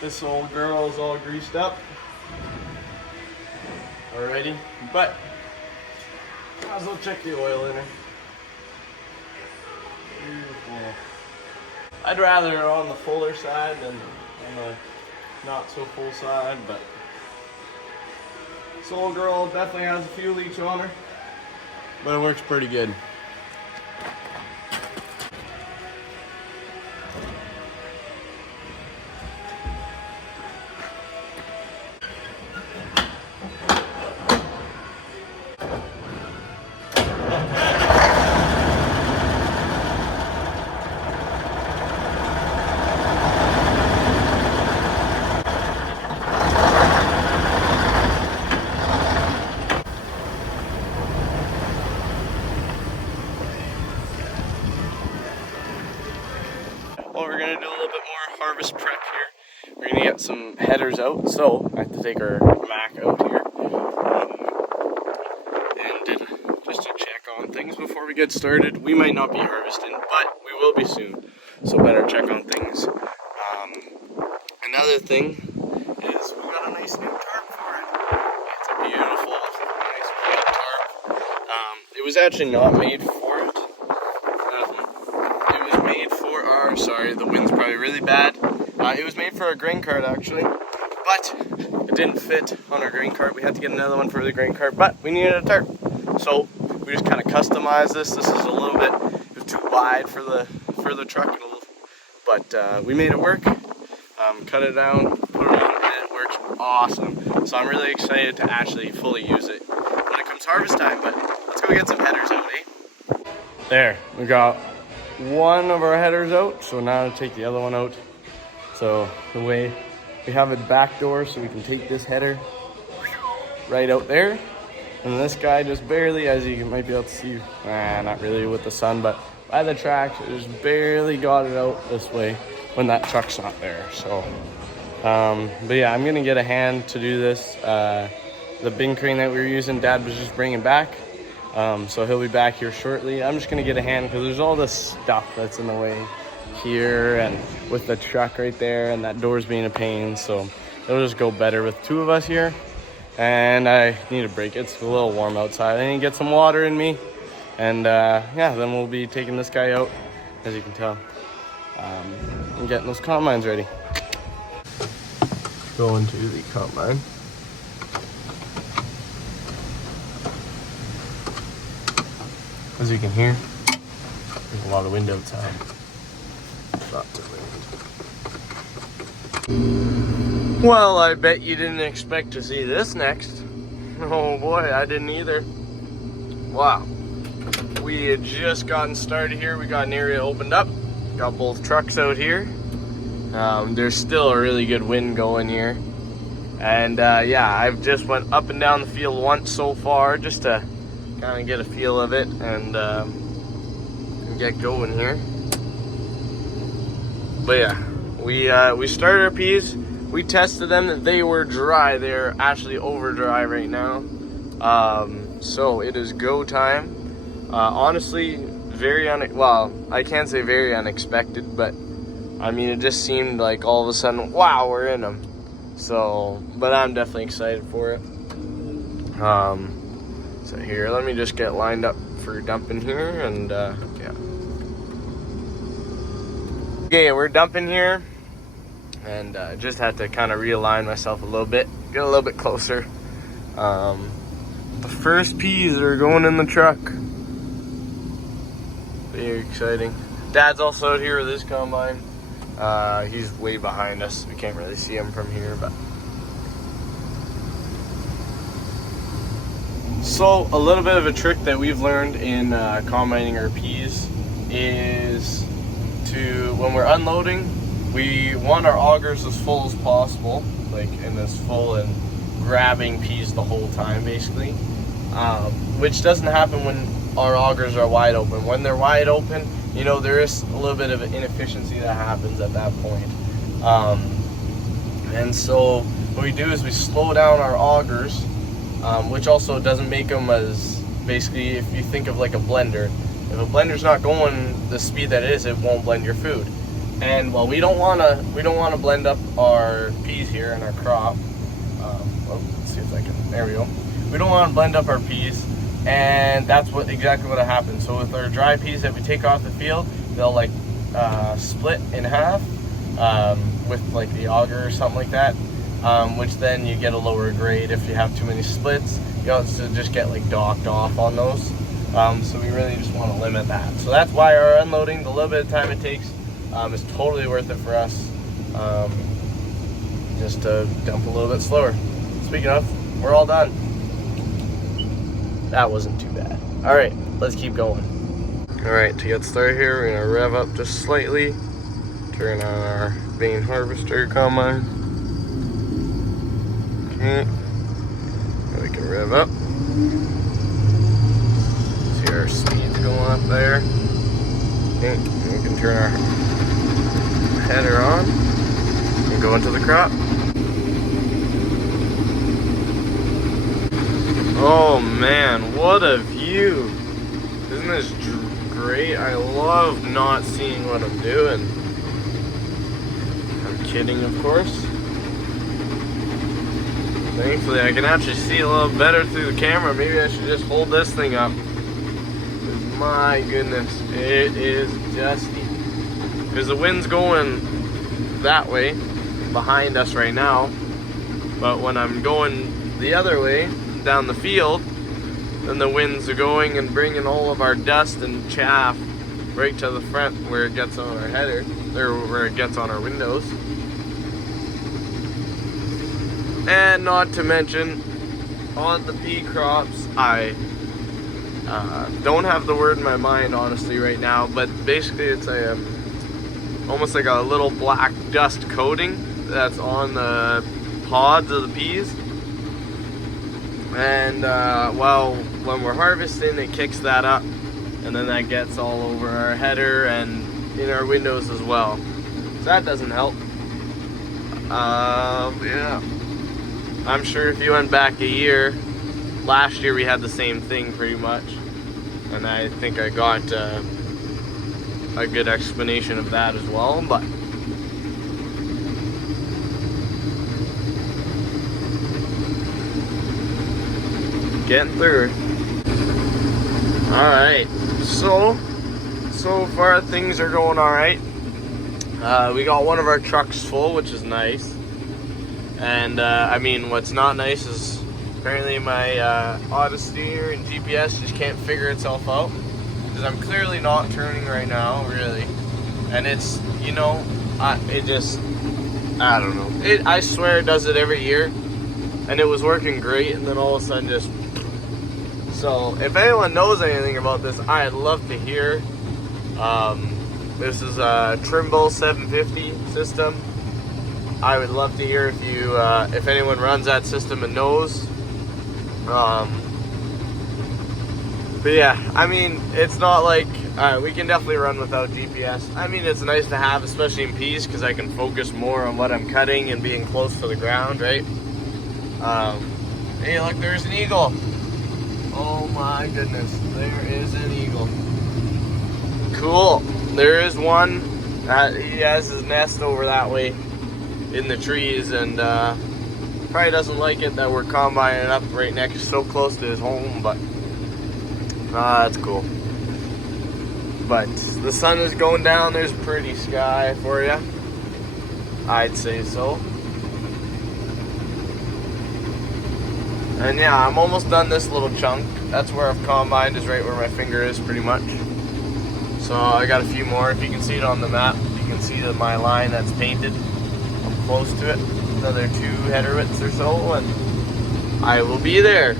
This old girl is all greased up already, but might as well check the oil in her. Beautiful. I'd rather her on the fuller side than on the not so full side, but this old girl definitely has a few leaks on her, but it works pretty good. Well, we're gonna do a little bit more harvest prep here. We're gonna get some headers out, so I have to take our Mac out here and just to check on things before we get started. We might not be harvesting, but we will be soon, so better check on things. Another thing is we got a nice new tarp for it. It's a beautiful, nice white tarp. It was actually not made for it. Sorry, the wind's probably really bad. It was made for our grain cart actually, but it didn't fit on our grain cart. We had to get another one for the grain cart, but we needed a tarp. So we just kind of customized this. This is a little bit, it was too wide for the truck, but we made it work. Cut it down, put it on, and it works awesome. So I'm really excited to actually fully use it when it comes harvest time, but let's go get some headers out, eh? There, we got one of our headers out, so now to take the other one out. So the way we have it back door, so we can take this header right out there, and this guy just barely, as you might be able to see, not really with the sun, but by the tracks, it just barely got it out this way when that truck's not there. So but yeah, I'm gonna get a hand to do this. The bin crane that we were using, Dad was just bringing back. So he'll be back here shortly. I'm just gonna get a hand because there's all this stuff that's in the way here and with the truck right there, and that door's being a pain, so it'll just go better with two of us here. And I need a break. It's a little warm outside. I need to get some water in me, and yeah, then we'll be taking this guy out, as you can tell, and getting those combines ready. Going to the combine. As you can hear, there's a lot of wind outside. Lots of wind. Well, I bet you didn't expect to see this next. Oh boy, I didn't either. Wow. We had just gotten started here. We got an area opened up. Got both trucks out here. There's still a really good wind going here. And yeah, I've just went up and down the field once so far just to kind of get a feel of it and get going here. But yeah, we started our peas. We tested them that they were dry. They're actually over dry right now. So it is go time. Honestly, well, I can't say very unexpected, but I mean, it just seemed like all of a sudden, wow, we're in them. So, but I'm definitely excited for it. So here, let me just get lined up for dumping here, and yeah. Okay, we're dumping here, and just had to kind of realign myself a little bit, get a little bit closer. The first peas are going in the truck. Very exciting. Dad's also out here with his combine. He's way behind us. We can't really see him from here, but. So a little bit of a trick that we've learned in combining our peas is to, when we're unloading, we want our augers as full as possible, like in as full and grabbing peas the whole time basically, which doesn't happen when our augers are wide open. When they're wide open, you know, there is a little bit of an inefficiency that happens at that point. And so what we do is we slow down our augers, which also doesn't make them as, basically, if you think of like a blender, if a blender's not going the speed that it is, it won't blend your food. And well, we don't want to blend up our peas here in our crop. Well, let's see if I can. There we go. We don't want to blend up our peas, and that's exactly what happens. So with our dry peas that we take off the field, they'll like split in half with like the auger or something like that, which then you get a lower grade if you have too many splits. You also just get like docked off on those. So we really just want to limit that. So that's why our unloading, the little bit of time it takes, is totally worth it for us. Just to dump a little bit slower. Speaking of, we're all done. That wasn't too bad. All right, let's keep going. All right, to get started here, we're gonna rev up just slightly. Turn on our vein harvester combine. Okay, now we can rev up. See our speeds going up there. Okay, and we can turn our header on and go into the crop. Oh man, what a view! Isn't this great? I love not seeing what I'm doing. I'm kidding, of course. Thankfully, I can actually see a little better through the camera. Maybe I should just hold this thing up. My goodness, it is dusty. Because the wind's going that way, behind us right now. But when I'm going the other way, down the field, then the winds are going and bringing all of our dust and chaff right to the front where it gets on our header, or where it gets on our windows. And not to mention, on the pea crops, I don't have the word in my mind honestly right now, but basically it's a almost like a little black dust coating that's on the pods of the peas. And well, when we're harvesting, it kicks that up, and then that gets all over our header and in our windows as well. So that doesn't help. Yeah. I'm sure if you went back a year, last year we had the same thing pretty much. And I think I got a good explanation of that as well, but getting through. Alright, so far things are going alright. We got one of our trucks full, which is nice. And I mean, what's not nice is apparently my Odyssey and GPS just can't figure itself out. Because I'm clearly not turning right now, really. And it's, you know, I don't know. I swear it does it every year. And it was working great, and then all of a sudden just... So, if anyone knows anything about this, I'd love to hear. This is a Trimble 750 system. I would love to hear if anyone runs that system and knows. But yeah, I mean, it's not like we can definitely run without GPS. I mean, it's nice to have, especially in peas, because I can focus more on what I'm cutting and being close to the ground, right? Hey, look, there's an eagle. Oh my goodness, there is an eagle. Cool. There is one. He has his nest over that way in the trees, and probably doesn't like it that we're combining up right next, so close to his home, but that's cool. But the sun is going down. There's a pretty sky for you, I'd say so. And yeah, I'm almost done this little chunk. That's where I've combined, is right where my finger is pretty much. So I got a few more. If you can see it on the map, you can see that my line that's painted. I'm close to it. Another 2 header widths or so, and I will be there.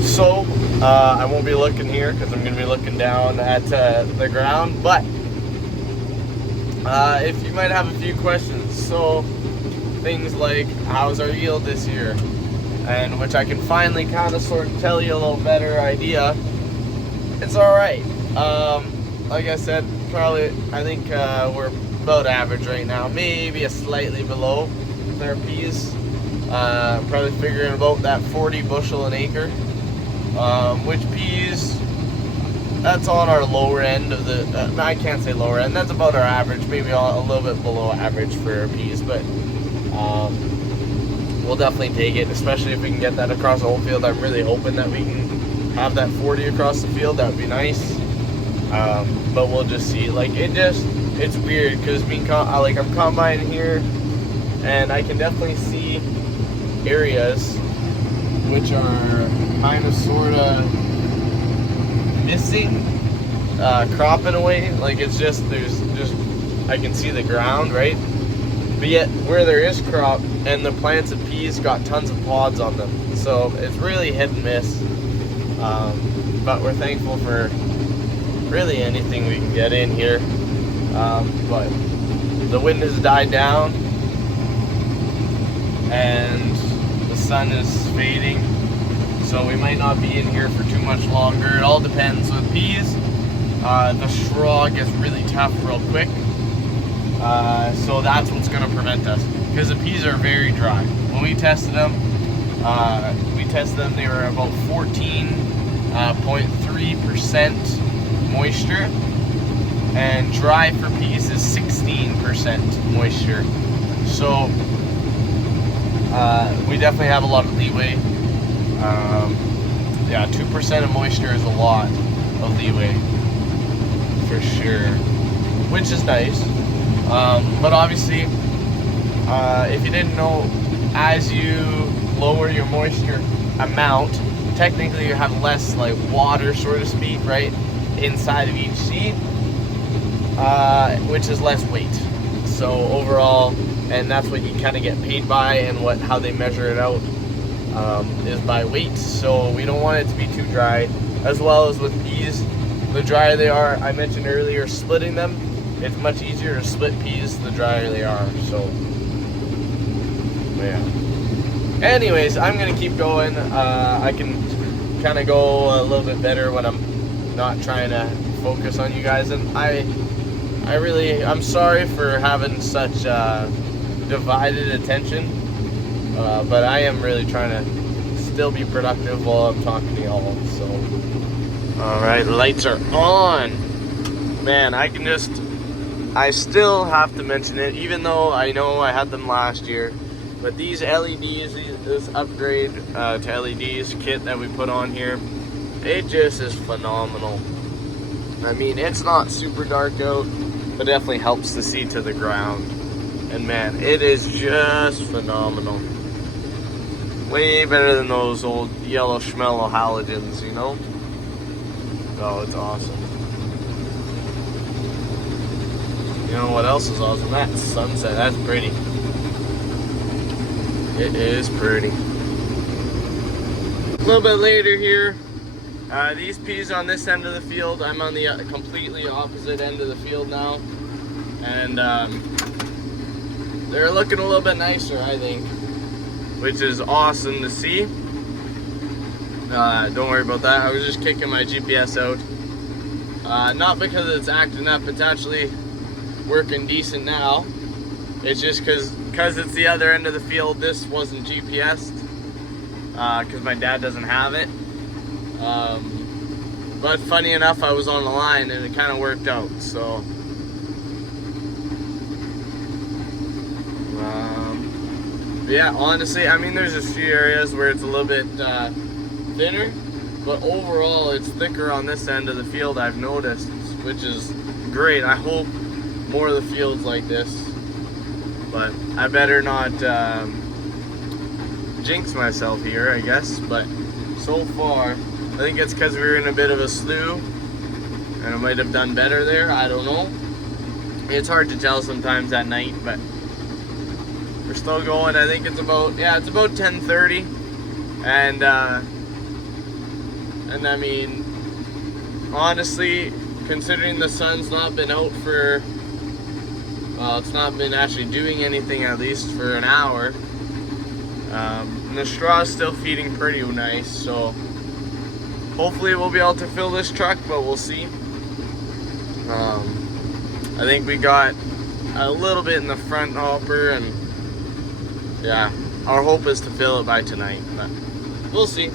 So I won't be looking here because I'm going to be looking down at the ground. But if you might have a few questions, so things like, how's our yield this year? And which I can finally kind of sort of tell you a little better idea. It's alright. Like I said, probably, I think we're about average right now. Maybe a slightly below with our peas. Probably figuring about that 40 bushel an acre. Which peas, that's on our lower end of the, I can't say lower end, that's about our average, maybe a little bit below average for our peas, but we'll definitely take it, especially if we can get that across the whole field. I'm really hoping that we can have that 40 across the field. That would be nice, but we'll just see. Like, it's weird because I'm combining here, and I can definitely see areas which are kind of sort of missing crop in a way. Like, it's just, I can see the ground, right? But yet where there is crop and the plants of peas got tons of pods on them, so it's really hit and miss. But we're thankful for really anything we can get in here. But the wind has died down and the sun is fading, so we might not be in here for too much longer. It all depends with peas. The straw gets really tough real quick, so that's what's going to prevent us, because the peas are very dry. When we tested them, they were about 14.3% moisture, and dry for peas is 16% moisture. So we definitely have a lot of leeway. Yeah, 2% of moisture is a lot of leeway for sure, which is nice. But obviously, if you didn't know, as you lower your moisture amount, technically you have less like water, so to speak, right, inside of each seed, which is less weight. So overall, and that's what you kind of get paid by, and how they measure it out is by weight. So we don't want it to be too dry. As well as with peas, the drier they are, I mentioned earlier, splitting them, it's much easier to split peas the drier they are. So yeah. Anyways, I'm gonna keep going. I can kind of go a little bit better when I'm not trying to focus on you guys, and I'm sorry for having such divided attention, but I am really trying to still be productive while I'm talking to y'all. So, all right, lights are on. Man, I still have to mention it, even though I know I had them last year. But these LEDs, this upgrade to LEDs kit that we put on here, it just is phenomenal. I mean, it's not super dark out, but definitely helps to see to the ground. And man, it is just phenomenal. Way better than those old yellow schmellow halogens, you know? Oh, it's awesome. You know what else is awesome? That sunset, that's pretty. It is pretty. A little bit later here, these peas on this end of the field, I'm on the completely opposite end of the field now, and they're looking a little bit nicer, I think, which is awesome to see. Don't worry about that. I was just kicking my GPS out. Not because it's acting up, it's actually working decent now. It's just because it's the other end of the field. This wasn't GPS'd, because my dad doesn't have it. But funny enough, I was on the line and it kind of worked out. So yeah, honestly, I mean, there's a few areas where it's a little bit thinner, but overall it's thicker on this end of the field, I've noticed, which is great. I hope more of the fields like this, but I better not jinx myself here, I guess. But so far, I think it's because we were in a bit of a slough and I might have done better there, I don't know. It's hard to tell sometimes at night, but we're still going. I think it's about 10:30, and I mean, honestly, considering the sun's not been out for, well, it's not been actually doing anything at least for an hour, and the straw is still feeding pretty nice, so hopefully we'll be able to fill this truck, but we'll see. I think we got a little bit in the front hopper, and yeah, our hope is to fill it by tonight, but we'll see.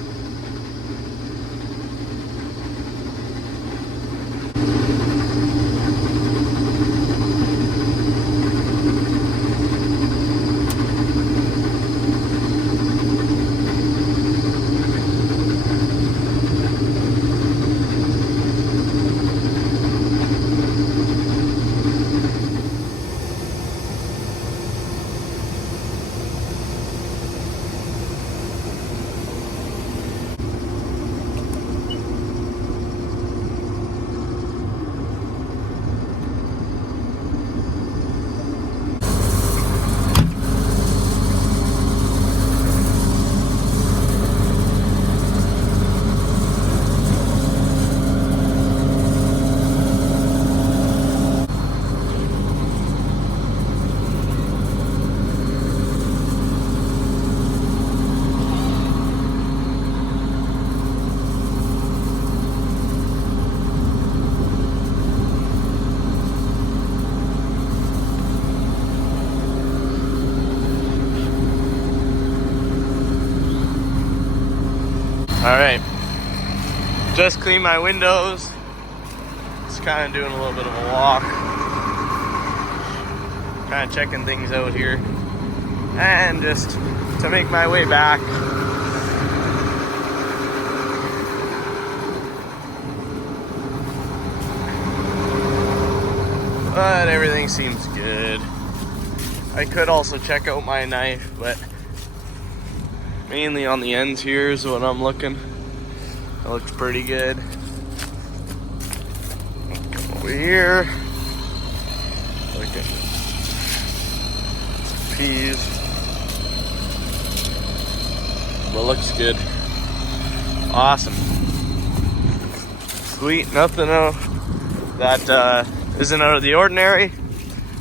Alright, just cleaned my windows. Just kind of doing a little bit of a walk. Kind of checking things out here. And just to make my way back. But everything seems good. I could also check out my knife, but mainly on the ends here is what I'm looking. It looks pretty good. Come over here. Look at some peas. But looks good. Awesome. Sweet, nothing else that isn't out of the ordinary.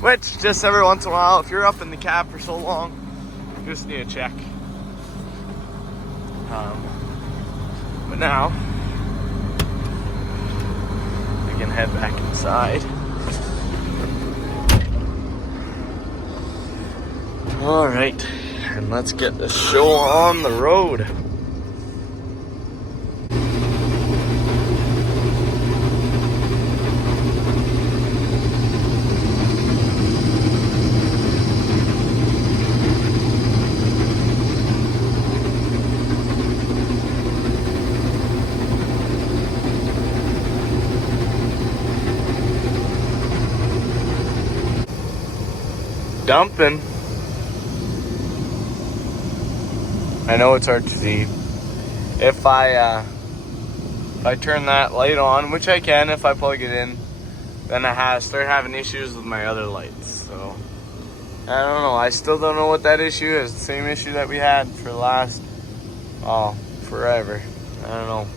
Which, just every once in a while, if you're up in the cab for so long, you just need to check. But now, we can head back inside. Alright, and let's get the show on the road. Dumping. I know it's hard to see. If I turn that light on, which I can if I plug it in, then I start having issues with my other lights. So I don't know. I still don't know what that issue is. The same issue that we had for the last forever. I don't know.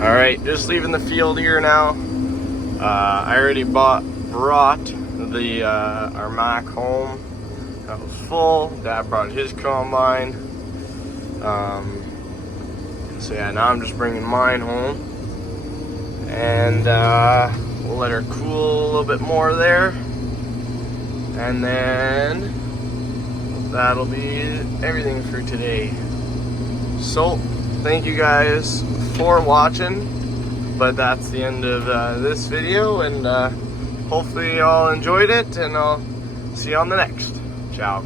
Alright, just leaving the field here now. I already brought the our Mac home. That was full. Dad brought his combine. So yeah, now I'm just bringing mine home. And we'll let her cool a little bit more there. And then that'll be everything for today. So, thank you guys for watching, but that's the end of this video, and hopefully you all enjoyed it, and I'll see you on the next. Ciao.